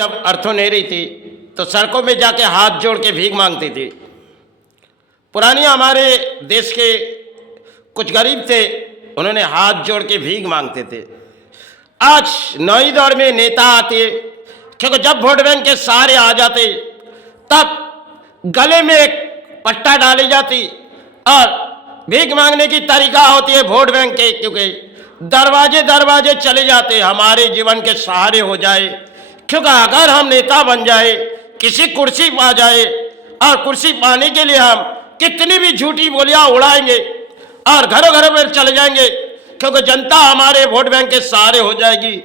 जब अर्थों नहीं रही थी तो सड़कों में जाके हाथ जोड़ के भीख मांगती थी। पुरानी हमारे देश के कुछ गरीब थे, उन्होंने हाथ जोड़ के भीख मांगते थे। आज नई दौर में नेता आते, क्योंकि जब वोट बैंक के सहारे आ जाते तब गले में एक पट्टा डाली जाती और भीख मांगने की तरीका होती है वोट बैंक के, क्योंकि दरवाजे दरवाजे चले जाते हमारे जीवन के सहारे हो जाए। क्योंकि अगर हम नेता बन जाए, किसी कुर्सी पा जाए और कुर्सी पाने के लिए हम कितनी भी झूठी बोलियां उड़ाएंगे और घरों घरों में चले जाएंगे, क्योंकि जनता हमारे वोट बैंक के सहारे हो जाएगी,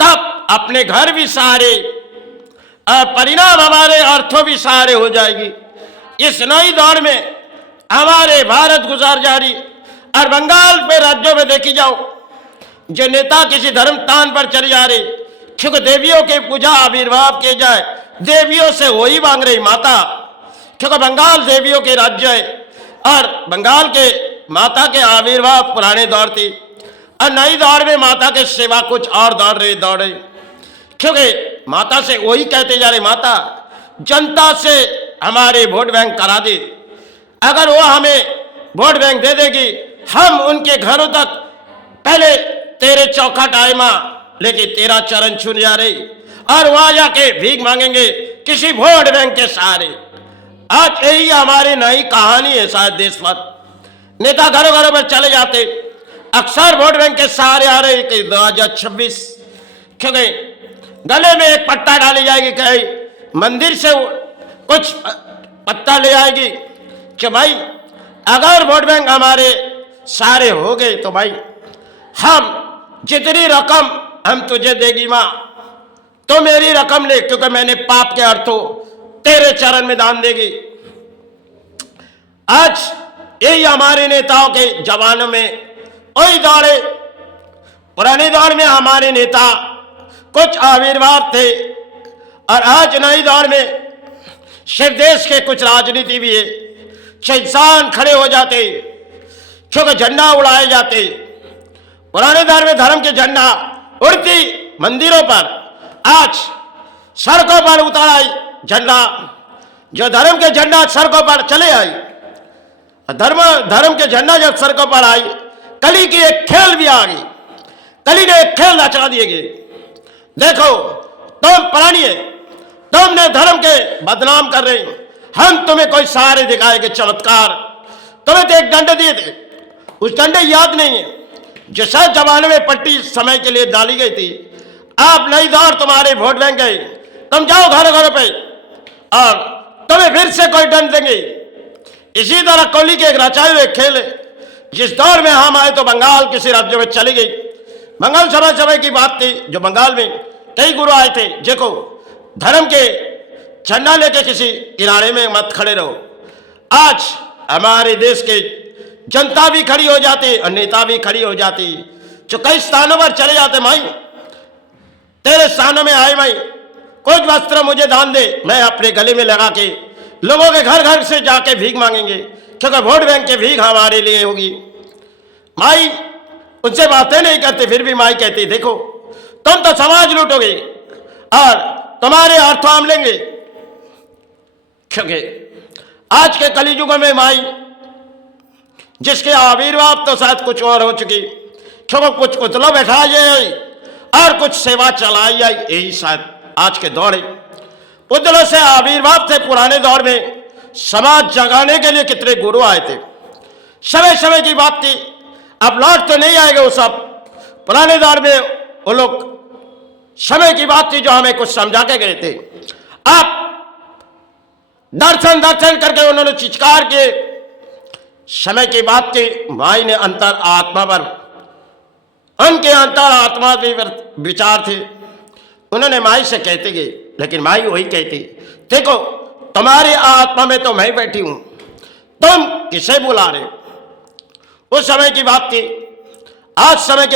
तब अपने घर भी सहारे और परिणाम हमारे अर्थों भी सहारे हो जाएगी। इस नई दौर में हमारे भारत गुजार जारी और बंगाल पे राज्यों में देखी जाओ, जो नेता किसी धर्म स्थान पर चले जा रहे, क्योंकि देवियों के पूजा आविर्भाव किए जाए, देवियों से वही मांग रही माता, क्योंकि बंगाल देवियों के राज्य है और बंगाल के माता के आविर्भाव पुराने दौर थी और नई दौर में माता के सेवा कुछ और दौड़ रहे, क्योंकि माता से वही कहते जा रहे, माता जनता से हमारे वोट बैंक करा दे। अगर वो हमें वोट बैंक दे देगी, हम उनके घरों तक पहले तेरे चौखट आए मां, लेकिन तेरा चरण छूने जा रही और वहां जाके भीख मांगेंगे किसी वोट बैंक के सहारे। आज यही हमारी नई कहानी है शायद देश भर। नेता घरों घरों में चले जाते, अक्सर वोट बैंक के सहारे आ रहे कि 2026, क्योंकि गले में एक पट्टा डाली जाएगी, कहीं मंदिर से कुछ पत्ता ले आएगी कि भाई अगर वोट बैंक हमारे सहारे हो गए तो भाई हम जितनी रकम हम तुझे देगी मां, तो मेरी रकम ले, क्योंकि मैंने पाप के अर्थों तेरे चरण में दान देगी। आज यही हमारे नेताओं के जमानों में वही दौर है। पुराने दौर में हमारे नेता कुछ आविर्भाव थे और आज नई दौर में सिर्फ देश के कुछ राजनीति भी है। इंसान खड़े हो जाते, क्योंकि झंडा उड़ाए जाते। पुराने दौर में धर्म के झंडा उड़ती मंदिरों पर, आज सड़कों पर उतर आई झंडा, जो धर्म के झंडा सड़कों पर चले आई। धर्म के झंडा जब सड़कों पर आई, कली की एक खेल भी आ गई, कली ने एक खेल रचा दिए गए। देखो तुम प्राणी है, तुमने धर्म के बदनाम कर रहे, हम तुम्हें कोई सहारे दिखाएंगे चमत्कार। तुम्हें तो एक दंड दिए थे, उस दंड याद नहीं है जो शायद जमाने में पट्टी समय के लिए डाली गई थी। आप नई दौर तुम्हारे वोट बैंक गए, तुम जाओ घर घर पे और तुम्हें फिर से कोई दंड देंगे। इसी तरह कोहली के एक रचाए हुए खेल है। जिस दौर में हम आए तो बंगाल किसी राज्य में चली गई। बंगाल समय की बात थी, जो बंगाल में कई गुरु आए थे, देखो धर्म के झंडा लेके किसी किनारे में मत खड़े रहो। आज हमारे देश के जनता भी खड़ी हो जाती और नेता भी खड़ी हो जाती, जो कई स्थानों पर चले जाते, माई तेरे स्थानों में आए माई, कुछ वस्त्र मुझे दान दे, मैं अपने गले में लगा के लोगों के घर घर से जाके भीख मांगेंगे, क्योंकि वोट बैंक की भीख हमारे लिए होगी। माई उनसे बातें नहीं करते, फिर भी माई कहती, देखो तुम तो समाज लूटोगे और तुम्हारे अर्थों हम लेंगे। क्योंकि आज के कलियुग में माई, जिसके आविर्भाव तो शायद कुछ और हो चुकी, क्योंकि कुछ पुतलों बैठा जाए और कुछ सेवा चलाई जाए, यही शायद आज के दौर है। पुतलों से आविर्भाव थे पुराने दौर में, समाज जगाने के लिए कितने गुरु आए थे। समय की बात थी, अब लौट तो नहीं आएगा वो सब। पुराने दौर में वो लोग समय की बात थी, जो हमें कुछ समझा के गए थे। आप दर्शन करके उन्होंने चित्कार के समय की बात थी। माई ने अंतर आत्मा पर, उनके अंतर आत्मा भी विचार थे, उन्होंने माई से कहते गए, लेकिन माई वही कहती, देखो तुम्हारी आत्मा में तो मैं बैठी हूं, तुम किसे बुला रहे हो। उस समय की बात थी। आज समय के